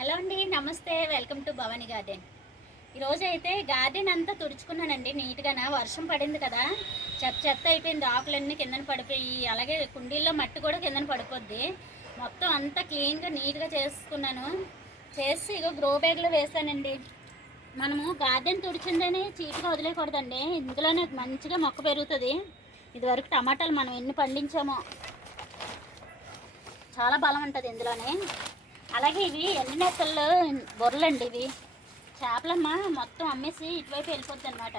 Hello అండి నమస్తే. Welcome to Bhavani garden. ఈరోజు అయితే గార్డెన్ అంతా తుడుచుకున్నానండి. నీట్గాన? వర్షం పడింది కదా. చెత్త చెత్త అయిపోయింది. ఆకులన్నీ కిందన పడిపోయి అలాగే కుండీల్లో మట్టి కూడా కిందన పడిపోద్ది. మొత్తం అంతా క్లీన్గా నీట్గా చేసుకున్నాను. చేసి ఇగో గ్రో బ్యాగ్లో వేసానండి మనము గార్డెన్ తుడిచిందని చీటుగా వదిలేయకూడదండి. ఇందులోనే మంచిగా మొక్క పెరుగుతుంది. ఇదివరకు టమాటాలు మనం ఎన్ని పండించామో. చాలా బలం ఉంటుంది ఇందులోనే. అలాగే ఇవి ఎండినెత్తలు బొర్రలండి ఇవి. చేపలమ్మ మొత్తం అమ్మేసి ఇటువైపు వెళ్ళిపోద్ది అనమాట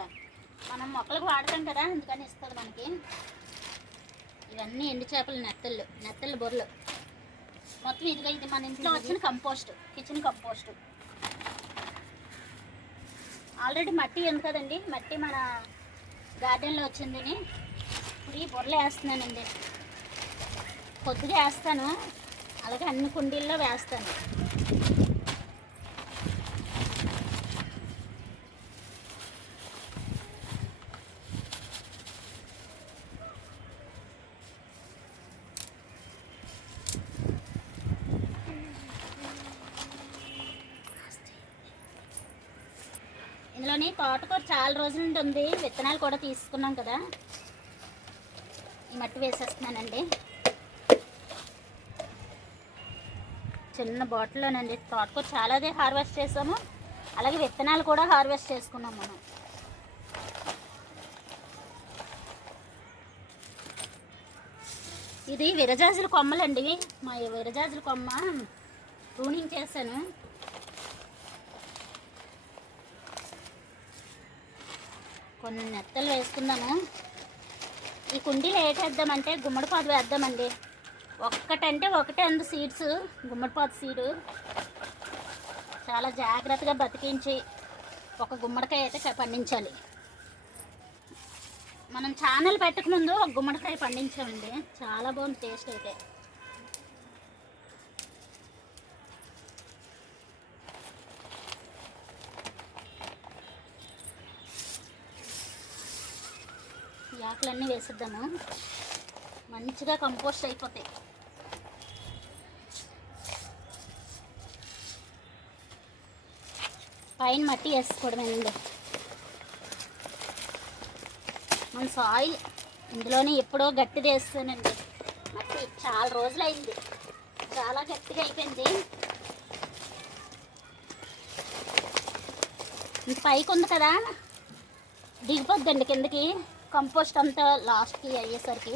మనం మొక్కలకు వాడతాం కదా అందుకని ఇస్తుంది మనకి. ఇవన్నీ ఎండు చేపలు నెత్తళ్ళు నెత్తళ్ళు బొర్రలు. మొత్తం ఇదిగా ఇది మన ఇంట్లో వచ్చిన కంపోస్ట్ కిచెన్ కంపోస్ట్. ఆల్రెడీ మట్టి ఉంది కదండి మట్టి మన గార్డెన్లో వచ్చిందని ఇప్పుడు ఈ బొర్రలు వేస్తున్నానండి. కొద్దిగా వేస్తాను. అలాగే అన్ని కుండీల్లో వేస్తాను. ఇందులోని తోటకూర చాలా రోజుల నుండి ఉంది. విత్తనాలు కూడా తీసుకున్నాం కదా. ఈ మట్టి వేసేస్తున్నానండి. చిన్న బాటిల్లోనండి. తోటకూర చాలాదే హార్వెస్ట్ చేసాము. అలాగే విత్తనాలు కూడా హార్వెస్ట్ చేసుకున్నాం మనం. ఇది విరజాజుల కొమ్మలండి. మా విరజాజుల కొమ్మ ప్రూనింగ్ చేశాను. కొన్ని నెత్తలు వేసుకున్నాను ఈ కుండీలు ఏటేద్దామంటే గుమ్మడిపాదు వేద్దామండి. ఒక్కటంటే ఒకటే అందు సీడ్స్ గుమ్మడిపాదు సీడు. చాలా జాగ్రత్తగా బతికించి ఒక గుమ్మడికాయ అయితే పండించాలి. మనం ఛానల్ పెట్టకముందు ఒక గుమ్మడికాయ పండించామండి. చాలా బాగుంది టేస్ట్ అయితే. ఈ ఆకులన్నీ వేసిద్దాము. మంచిగా కంపోస్ట్ అయిపోతాయి. పైన మట్టి వేసుకోవడమేనండి. మన సాయిల్ ఇందులోనే ఎప్పుడో గట్టిది వేస్తానండి. మట్టి చాలా రోజులు అయింది చాలా గట్టిగా అయిపోయింది. పైకి ఉంది కదా దిగిపోద్దండి కిందకి. కంపోస్ట్ అంతా లాస్ట్కి అయ్యేసరికి.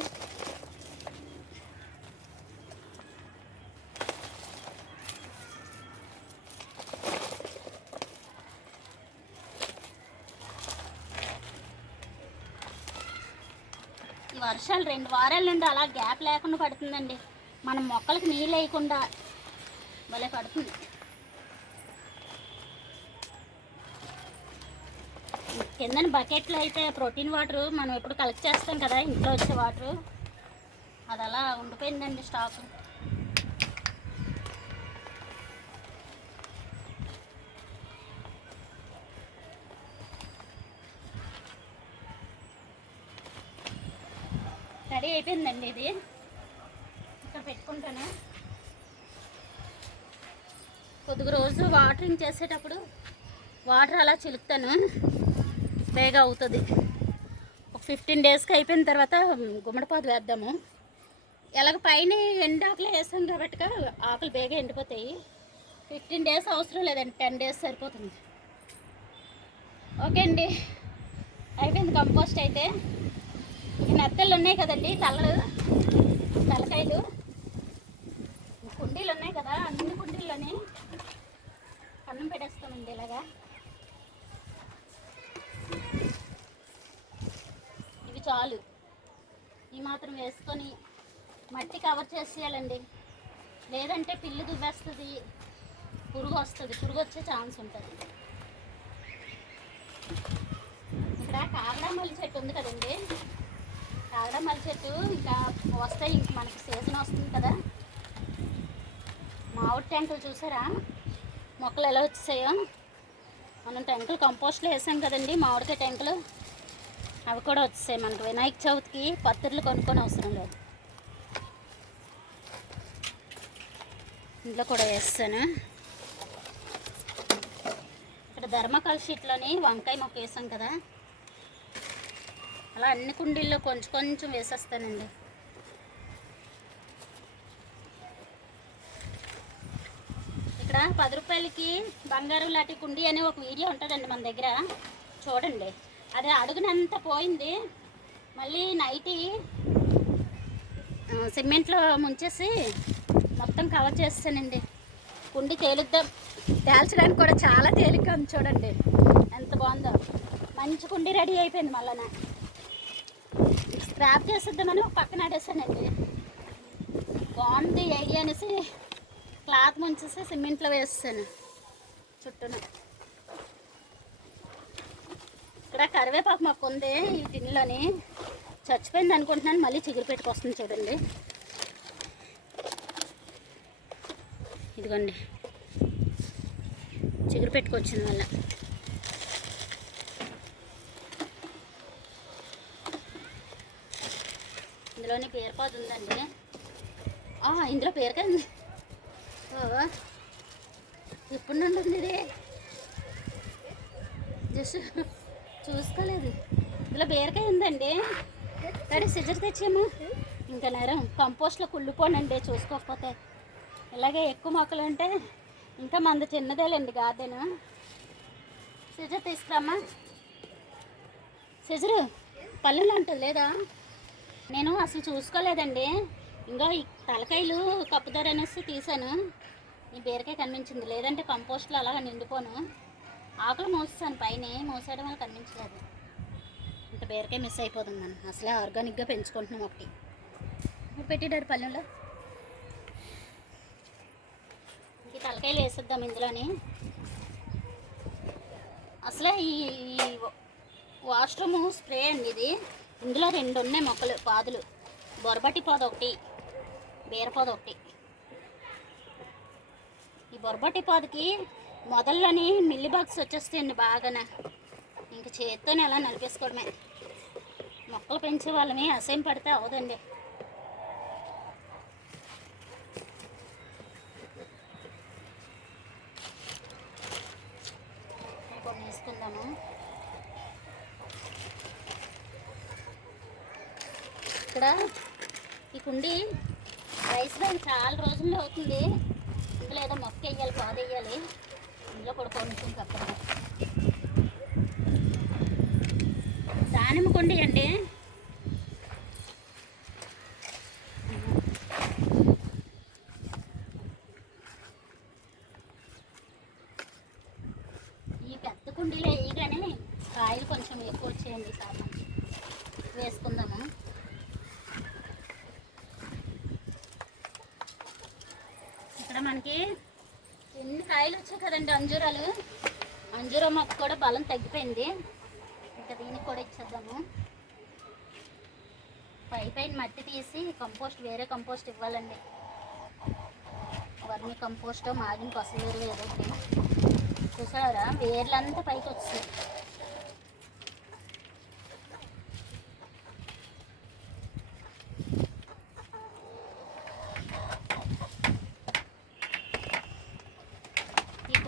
వర్షాలు రెండు వారాల నుండి అలా గ్యాప్ లేకుండా పడుతుందండి. మన మొక్కలకు నీళ్ళు వేయకుండా భలే పడుతుంది. కిందని బకెట్లో అయితే ప్రోటీన్ వాటర్ మనం ఎప్పుడు కలెక్ట్ చేస్తాం కదా ఇంట్లో వచ్చే వాటర్. అది అలా ఉండిపోయిందండి స్టాక్. రెడీ అయిపోయిందండి ఇది. ఇక్కడ పెట్టుకుంటాను. కొద్దిగా రోజు వాటరింగ్ చేసేటప్పుడు వాటర్ అలా చిలుకుతాను. బేగా అవుతుంది. ఒక ఫిఫ్టీన్ డేస్కి అయిపోయిన తర్వాత గుమ్మడిపాదు వేద్దాము. ఎలాగ పైన ఎండాకులు వేసాం కాబట్టి ఆకులు బేగా ఎండిపోతాయి. ఫిఫ్టీన్ డేస్ అవసరం లేదండి. టెన్ డేస్ సరిపోతుంది. ఓకే అండి. అయిపోయింది కంపోస్ట్ అయితే. ఈ నత్తలు ఉన్నాయి కదండి తలలు తలకాయలు. కుండీలు ఉన్నాయి కదా అన్ని కుండీల్లోనే అన్నం పెట్టేస్తామండి ఇలాగా. ఇవి చాలు. ఈ మాత్రం వేసుకొని మట్టి కవర్ చేసేయాలండి. లేదంటే పిల్లి దువ్వేస్తుంది పురుగు వస్తుంది. పురుగు వచ్చే ఛాన్స్ ఉంటుంది. ఇక్కడ కాగడామల్లి చెట్టు ఉంది కదండి. కాగడామల్లి చెట్టు ఇంకా వస్తాయి ఇంక మనకి సీజన్ వస్తుంది కదా. మామిడి ట్యాంకులు చూసారా? మొక్కలు ఎలా వచ్చాయో. మనం టెంకులు కంపోస్ట్లో వేసాం కదండి మామిడికాయ ట్యాంకులు అవి కూడా వచ్చాయి మనకు వినాయక చవితికి పత్తిర్లు కొనుక్కొని అవసరం లేదు. ఇంట్లో కూడా వేస్తాను. ఇక్కడ ధర్మకాల్ షీట్లోని వంకాయ మొక్క వేసాం కదా. అలా అన్ని కుండీల్లో కొంచెం కొంచెం వేసేస్తానండి. ఇక్కడ పది రూపాయలకి బంగారం లాంటి కుండీ అనే ఒక వీడియో ఉంటుందండి మన దగ్గర. చూడండి. అది అడుగునంత పోయింది. మళ్ళీ నైటీ సిమెంట్లో ముంచేసి మొత్తం కవర్ చేస్తానండి. కుండి తేలుద్దాం. తేల్చడానికి కూడా చాలా తేలిక ఉంది చూడండి. ఎంత బాగుందో. మంచి కుండి రెడీ అయిపోయింది మళ్ళీ స్క్రాప్ చేసేద్దామని ఒక పక్కన ఆడేసానండి బాగుంది ఐడియా అనేసి క్లాత్ ముంచేసి సిమెంట్లో వేస్తాను చుట్టూన. ఇక్కడ కరివేపాకు మాకు ఉంది ఈ టిన్లోని చచ్చిపోయింది అనుకుంటున్నాను మళ్ళీ చిగురు పెట్టుకొస్తుంది చూడండి. ఇదిగోండి. చిగురు పెట్టుకొచ్చింది మళ్ళీ. ఇందులోనే పేరుపాదు ఉందండి. ఇందులో పేరుకాయ ఉంది ఓ ఎప్పుడు నుండి ఉంది ఇది. జస్ట్ చూసుకోలేదు. ఇందులో బీరకాయ ఉందండి. సరే సిజర్ తెచ్చాము ఇంకా నేరం. కంపోస్ట్లో కుళ్ళిపోనండి చూసుకోకపోతే. ఇలాగే ఎక్కువ మొక్కలు ఉంటే ఇంకా మంద చిన్నదేలేండి గార్డెన్. సిజర్ తీసుకురామ్మా. సిజరు పల్లెలు ఉంటుంది లేదా? నేను అసలు చూసుకోలేదండి. ఇంకా ఈ తలకాయలు కప్పుదారు అనేసి తీసాను ఈ బీరకాయ కనిపించింది. లేదంటే కంపోస్ట్లో అలాగ నిండిపోను. ఆకులు మోసాను పైన మోసేయడం వల్ల కనిపించలేదు. ఇంత బీరకాయ మిస్ అయిపోతుంది మనం అసలే ఆర్గానిక్గా పెంచుకుంటున్నాం ఒకటి. ఇప్పుడు పెట్టాడు పల్లెంలో ఈ తలకాయలు వేసేద్దాం ఇందులోని. అసలే ఈ ఈ వాష్రూమ్ స్ప్రే అండి ఇది. ఇందులో రెండు ఉన్నాయి మొక్కలు పాదులు. బొరబట్టి పొద ఒకటి బీరపొద ఒకటి. ఈ బొరబట్టి పొదకి మొదల్లోని మిల్లి బాక్స్ వచ్చేస్తాయండి బాగానే. ఇంక చేత్తోనే అలా నలిపేసుకోవడమే. మొక్కలు పెంచే వాళ్ళని అసహ్యం పడితే అవదండి కొన్ని వేసుకుందాము ఇక్కడ ఈ కుండి రైస్ బ్యాగ్ చాలా రోజుల్లో అవుతుంది. ఇందులో ఏదో మొక్క వేయాలి పాదు వేయాలి. ఇందులో కూడా కొంచెం కప్పడం. దానిమ్మ కొండి అండి. ఈ పెద్ద కుండీలో వేయగానే కాయలు కొంచెం ఎక్కువ వచ్చేయండి సాధన వేసుకుందాము ఇక్కడ మనకి ఎన్ని కాయలు వచ్చాయి కదండి అంజూరాలు? అంజూరం మొక్క కూడా బలం తగ్గిపోయింది. ఇంకా దీనికి కూడా ఇచ్చేద్దాము. పై పైన మట్టి తీసి కంపోస్ట్ వేరే కంపోస్ట్ ఇవ్వాలండి. వర్మి కంపోస్ట్ మాగిన పసలు వేరు ఏదో చూసారా? వేర్లంతా పైకి వచ్చాయి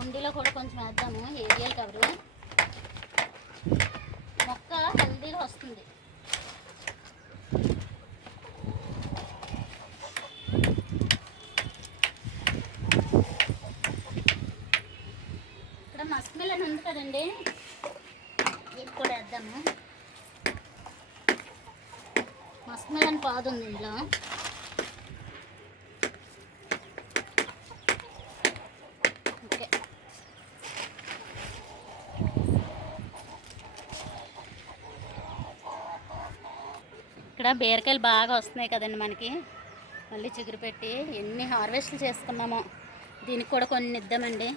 కుండీలో కూడా కొంచెం వేద్దాము ఏరియల్ కవరు. మొక్క హెల్దీగా వస్తుంది. ఇక్కడ మస్క్ మిలన్ ఉంది కదండి. ఇది కూడా వేద్దాము. మస్క్ మిలన్ పాదు ఉంది ఇందులో ఓకే ఇక్కడ బీరకాయలు బాగా వస్తున్నాయి కదండి మనకి. మళ్ళీ చిగురు పెట్టి ఎన్ని హార్వెస్ట్లు చేసుకున్నామో. దీనికి కూడా కొన్ని ఇద్దామండి.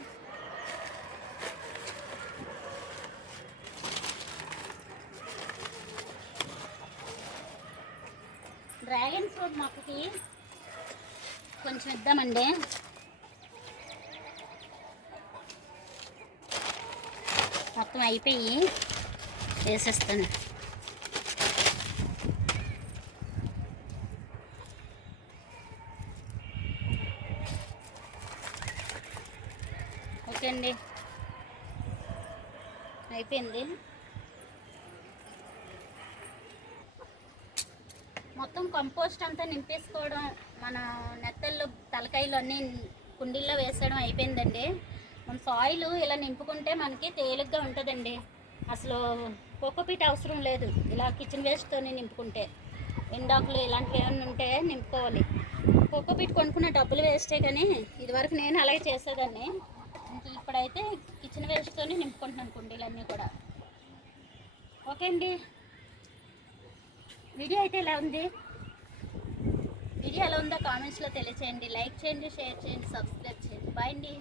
డ్రాగన్ ఫ్రూట్ మొక్కకి కొంచెం ఇద్దామండి. మొత్తం అయిపోయి వేసేస్తాను. అండి అయిపోయింది. మొత్తం కంపోస్ట్ అంతా నింపేసుకోవడం మన నెత్తళ్ళు తలకాయలు అన్నీ కుండీల్లో వేసేయడం అయిపోయిందండి. మన సాయిల్ ఇలా నింపుకుంటే మనకి తేలిగ్గా ఉంటుందండి. అసలు కోకోపీట్ అవసరం లేదు. ఇలా కిచెన్ వేస్ట్తోనే నింపుకుంటే. ఎండాకులు ఇలాంటివి ఏమైనా ఉంటే నింపుకోవాలి. కోకోపీట్ కొనుక్కున్న డబ్బులు వేస్టే కానీ ఇదివరకు నేను అలాగే చేసేదాన్ని. ఇంక ఇప్పుడైతే కిచెన్ వేస్ట్తోనే నింపుకుంటున్నాను కుండీలన్నీ కూడా. ఓకే అండి. వీడియో అయితే ఎలా ఉంది? వీడియో ఎలా ఉందో కామెంట్స్లో తెలియచేయండి. లైక్ చేయండి షేర్ చేయండి సబ్స్క్రైబ్ చేయండి. బాయ్ అండి.